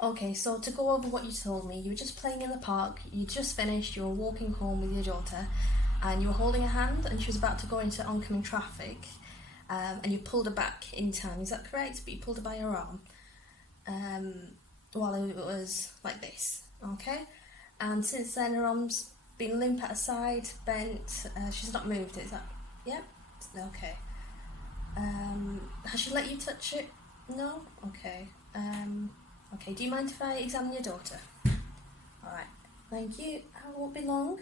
Okay, so to go over what you told me, you were just playing in the park, you just finished, you were walking home with your daughter, and you were holding her hand, and she was about to go into oncoming traffic, and you pulled her back in time. Is that correct? But you pulled her by her arm, um, while it was like this, okay? And since then, her arm's been limp at her side, bent. She's not moved. Is that? Yeah. Okay. Has she let you touch it? No. Okay. Okay. Do you mind if I examine your daughter? All right. Thank you. I won't be long.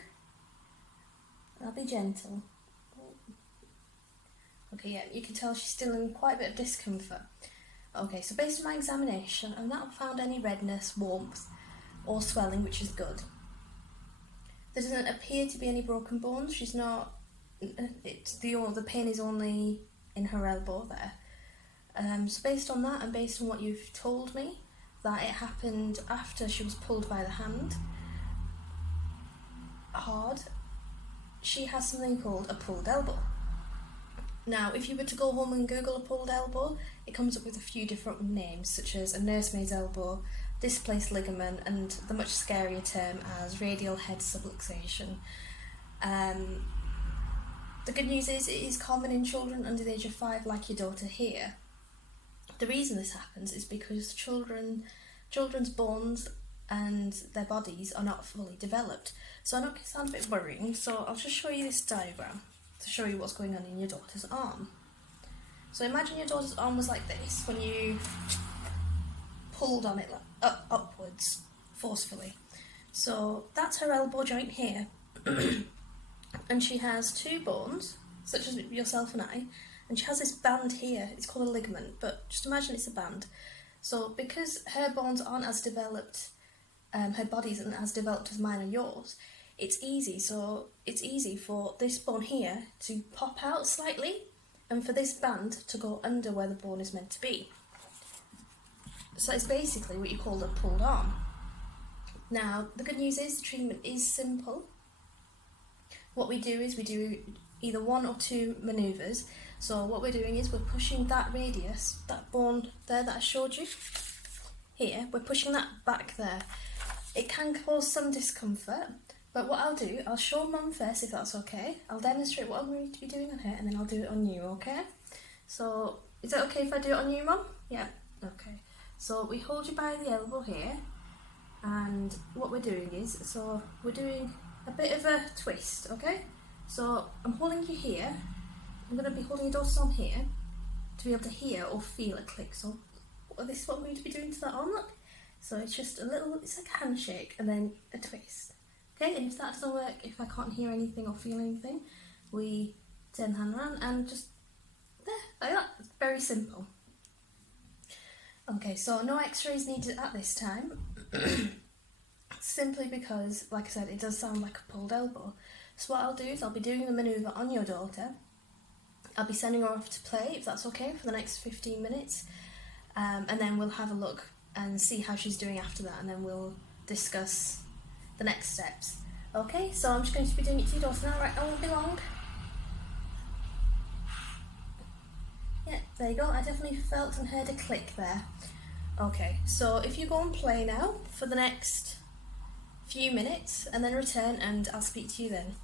I'll be gentle. Okay. Yeah. You can tell she's still in quite a bit of discomfort. Okay. So based on my examination, I've not found any redness, warmth, or swelling, which is good. There doesn't appear to be any broken bones. She's not. The pain is only in her elbow there. So based on that and based on what you've told me, that it happened after she was pulled by the hand hard, she has something called a pulled elbow. Now, if you were to go home and Google a pulled elbow, it comes up with a few different names, such as a nursemaid's elbow, displaced ligament, and the much scarier term as radial head subluxation. The good news is it is common in children under the age of 5, like your daughter here. The reason this happens is because children's bones and their bodies are not fully developed. So I know it can sound a bit worrying, so I'll just show you this diagram to show you what's going on in your daughter's arm. So imagine your daughter's arm was like this when you pulled on it upwards forcefully. So that's her elbow joint here. And she has 2 bones, such as yourself and I, and she has this band here. It's called a ligament, but just imagine it's a band. So because her bones aren't as developed, her body isn't as developed as mine or yours, it's easy. So it's easy for this bone here to pop out slightly, and for this band to go under where the bone is meant to be. So it's basically what you call a pulled arm. Now, the good news is the treatment is simple. What we do is we do either 1 or 2 manoeuvres. So what we're doing is we're pushing that radius, that bone there that I showed you, here, we're pushing that back there. It can cause some discomfort, but what I'll do, I'll show Mum first if that's okay. I'll demonstrate what I'm going to be doing on her and then I'll do it on you, okay? So, is it okay if I do it on you, Mum? Yeah, okay. So we hold you by the elbow here, and what we're doing is, so we're doing a bit of a twist, okay? So I'm holding you here. I'm going to be holding your daughter's arm here to be able to hear or feel a click. So this is what I'm going to be doing to that arm, look. So it's just a little, it's like a handshake and then a twist. Okay, and if that doesn't work, if I can't hear anything or feel anything, we turn the hand around and just there, like that. It's very simple. Okay, so no x-rays needed at this time. Simply because, like I said, it does sound like a pulled elbow. So what I'll do is I'll be doing the manoeuvre on your daughter. I'll be sending her off to play, if that's okay, for the next 15 minutes. And then we'll have a look and see how she's doing after that, and then we'll discuss the next steps. Okay, so I'm just going to be doing it to your daughter now, right? I won't be long. Yeah, there you go. I definitely felt and heard a click there. Okay, so if you go and play now for the next few minutes and then return and I'll speak to you then.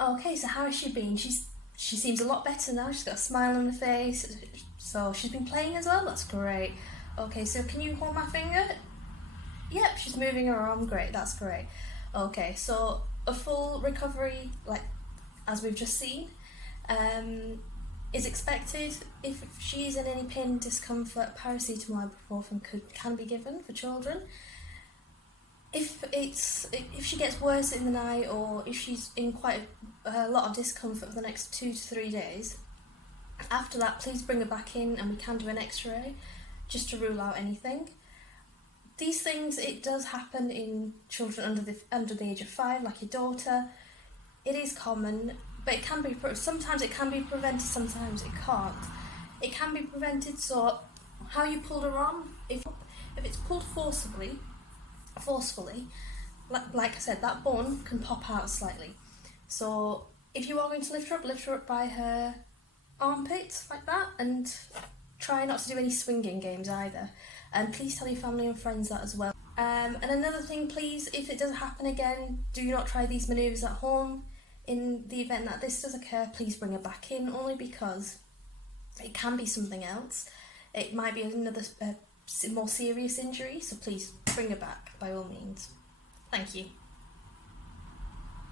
Okay, so how has she been? She seems a lot better now. She's got a smile on her face. So she's been playing as well? That's great. Okay, so can you hold my finger? Yep, she's moving her arm. Great, that's great. Okay, so a full recovery, like as we've just seen, is expected. If she's in any pain, discomfort, paracetamol, ibuprofen can be given for children. If she gets worse in the night, or if she's in quite a lot of discomfort for the next 2 to 3 days, after that, please bring her back in and we can do an x-ray just to rule out anything. These things, it does happen in children under the age of 5, like your daughter. It is common, but it can be sometimes it can be prevented, sometimes it can't. It can be prevented. So how you pull her arm, if it's pulled forcefully, like I said, that bone can pop out slightly. So if you are going to lift her up by her armpits like that, and try not to do any swinging games either. And please tell your family and friends that as well. And another thing, please, if it does happen again, do not try these manoeuvres at home. In the event that this does occur, please bring her back in, only because it can be something else. It might be another more serious injury, so please bring her back by all means. Thank you.